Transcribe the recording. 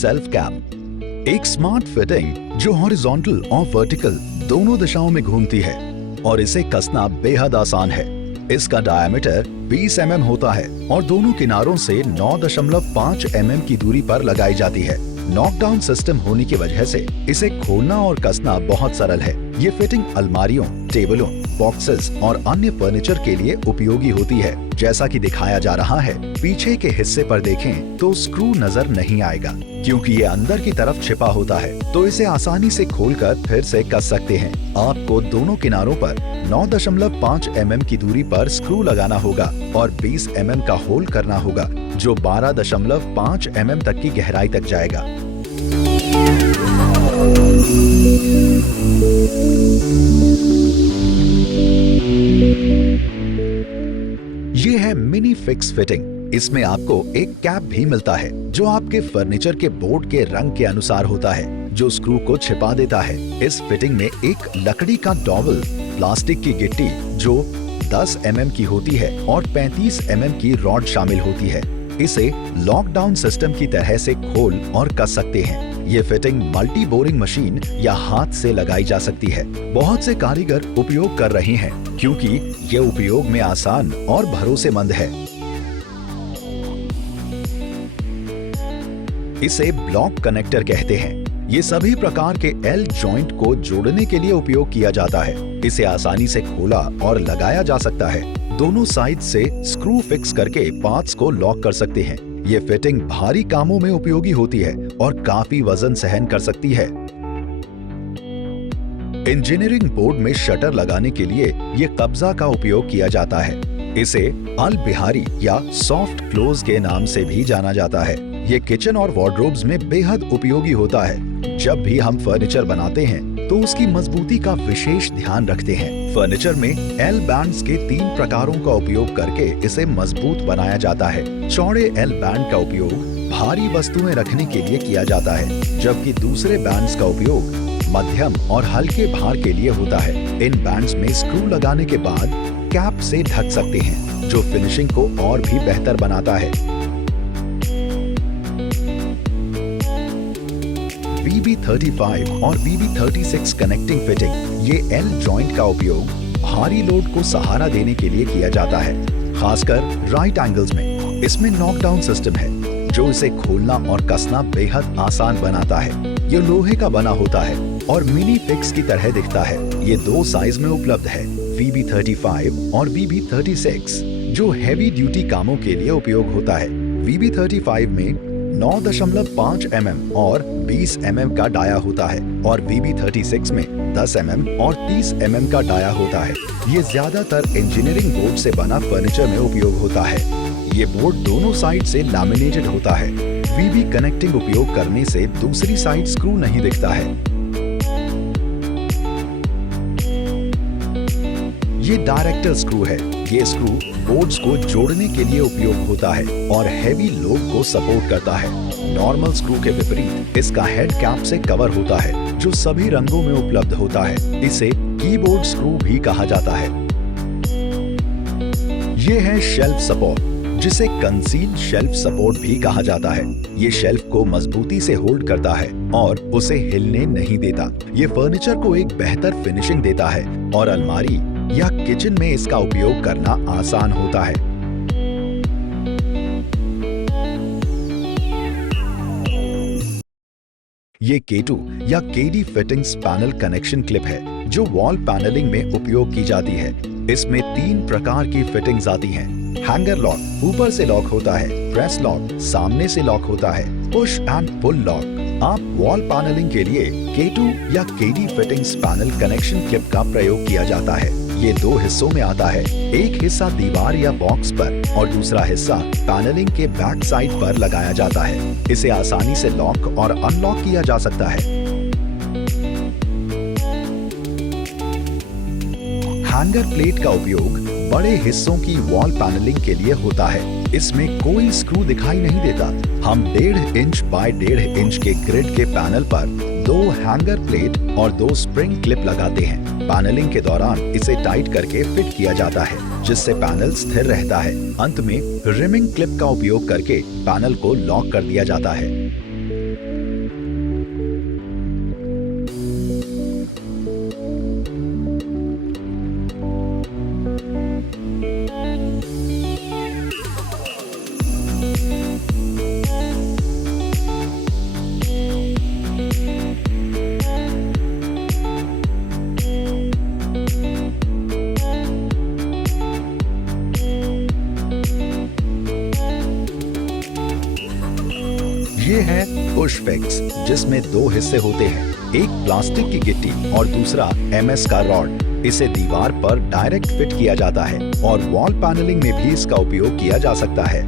Self cap, एक smart fitting जो horizontal और वर्टिकल दोनों दिशाओं में घूमती है और इसे कसना बेहद आसान है। इसका डायमीटर 20 mm होता है और दोनों किनारों से 9.5 mm की दूरी पर लगाई जाती है। नॉकडाउन सिस्टम होने की वजह से इसे खोलना और कसना बहुत सरल है। ये फिटिंग अलमारियों, टेबलों, बॉक्सेस और अन्य फर्नीचर के लिए उपयोगी होती है। जैसा कि दिखाया जा रहा है, पीछे के हिस्से पर देखें तो स्क्रू नजर नहीं आएगा क्योंकि ये अंदर की तरफ छिपा होता है, तो इसे आसानी से खोलकर फिर से कस सकते हैं। आपको दोनों किनारों पर 9.5 mm की दूरी पर स्क्रू लगाना होगा और 20 mm का होल करना होगा जो 12.5 mm तक की गहराई तक जाएगा। ये है मिनी फिक्स फिटिंग। इसमें आपको एक कैप भी मिलता है जो आपके फर्नीचर के बोर्ड के रंग के अनुसार होता है, जो स्क्रू को छिपा देता है। इस फिटिंग में एक लकड़ी का डॉवल, प्लास्टिक की गिट्टी जो 10 mm की होती है और 35 mm की रॉड शामिल होती है। इसे लॉकडाउन सिस्टम की तरह से खोल और कस सकते हैं। ये फिटिंग मल्टी बोरिंग मशीन या हाथ से लगाई जा सकती है। बहुत से कारीगर उपयोग कर रहे हैं क्योंकि ये उपयोग में आसान और भरोसेमंद है। इसे ब्लॉक कनेक्टर कहते हैं। ये सभी प्रकार के एल जॉइंट को जोड़ने के लिए उपयोग किया जाता है। इसे आसानी से खोला और लगाया जा सकता है। दोनों साइड से स्क्रू फिक्स करके पार्ट्स को लॉक कर सकते हैं। ये फिटिंग भारी कामों में उपयोगी होती है और काफी वजन सहन कर सकती है। इंजीनियरिंग बोर्ड में शटर लगाने के लिए ये कब्जा का उपयोग किया जाता है। इसे अल बिहारी या सॉफ्ट क्लोज के नाम से भी जाना जाता है। ये किचन और वार्डरोब्स में बेहद उपयोगी होता है। जब भी हम फर्नीचर बनाते हैं तो उसकी मजबूती का विशेष ध्यान रखते हैं। फर्नीचर में एल बैंड्स के 3 प्रकारों का उपयोग करके इसे मजबूत बनाया जाता है। चौड़े एल बैंड का उपयोग भारी वस्तुएं रखने के लिए किया जाता है, जबकि दूसरे बैंड्स का उपयोग मध्यम और हल्के भार के लिए होता है। इन बैंड्स में स्क्रू लगाने के बाद कैप से ढक सकते हैं, जो फिनिशिंग को और भी बेहतर बनाता है। VB35 और VB36 कनेक्टिंग फिटिंग, ये एल जॉइंट का उपयोग भारी लोड को सहारा देने के लिए किया जाता है, खासकर राइट एंगल्स में। इसमें नॉकडाउन सिस्टम है जो इसे खोलना और कसना बेहद आसान बनाता है। ये लोहे का बना होता है और मिनी फिक्स की तरह दिखता है। ये 2 साइज में उपलब्ध है, VB35 और VB36, जो हैवी ड्यूटी कामों के लिए उपयोग होता है। VB35 में 9.5 mm और 20 mm का डाया होता है और VB36 में 10 mm और 30 mm का डाया होता है। ये ज्यादातर इंजीनियरिंग बोर्ड से बना फर्नीचर में उपयोग होता है। ये बोर्ड दोनों साइड से लैमिनेटेड होता है। VB कनेक्टिंग उपयोग करने से दूसरी साइड स्क्रू नहीं दिखता है। ये डायरेक्टर स्क्रू है। ये स्क्रू बोर्ड्स को जोड़ने के लिए उपयोग होता है और हैवी लोड को सपोर्ट करता है। नॉर्मल स्क्रू के विपरीत इसका हेड कैप से कवर होता है, जो सभी रंगों में उपलब्ध होता है। इसे कीबोर्ड स्क्रू भी कहा जाता है। ये है शेल्फ सपोर्ट, जिसे कंसील्ड शेल्फ सपोर्ट भी कहा जाता है। ये शेल्फ को मजबूती से होल्ड करता है और उसे हिलने नहीं देता। ये फर्नीचर को एक बेहतर फिनिशिंग देता है और अलमारी या किचन में इसका उपयोग करना आसान होता है। ये K2 या KD fittings panel connection clip है जो वॉल पैनलिंग में उपयोग की जाती है। इसमें 3 प्रकार की फिटिंग्स आती हैं। हैंगर लॉक ऊपर से लॉक होता है, प्रेस लॉक सामने से लॉक होता है, पुश एंड पुल लॉक। आप वॉल पैनलिंग के लिए K2 या KD fittings panel connection clip का प्रयोग किया जाता है। ये 2 हिस्सों में आता है, एक हिस्सा दीवार या बॉक्स पर और दूसरा हिस्सा पैनलिंग के बैक साइड पर लगाया जाता है। इसे आसानी से लॉक और अनलॉक किया जा सकता है। हैंगर प्लेट का उपयोग बड़े हिस्सों की वॉल पैनलिंग के लिए होता है। इसमें कोई स्क्रू दिखाई नहीं देता। हम 1.5 इंच बाय 1.5 इंच के ग्रिड के पैनल पर 2 हैंगर प्लेट और 2 स्प्रिंग क्लिप लगाते हैं। पैनलिंग के दौरान इसे टाइट करके फिट किया जाता है, जिससे पैनल स्थिर रहता है। अंत में रिमिंग क्लिप का उपयोग करके पैनल को लॉक कर दिया जाता है। ये है पुश फिक्स, जिसमें दो हिस्से होते हैं, एक प्लास्टिक की गिट्टी और दूसरा MS का रॉड। इसे दीवार पर डायरेक्ट फिट किया जाता है और वॉल पैनलिंग में भी इसका उपयोग किया जा सकता है।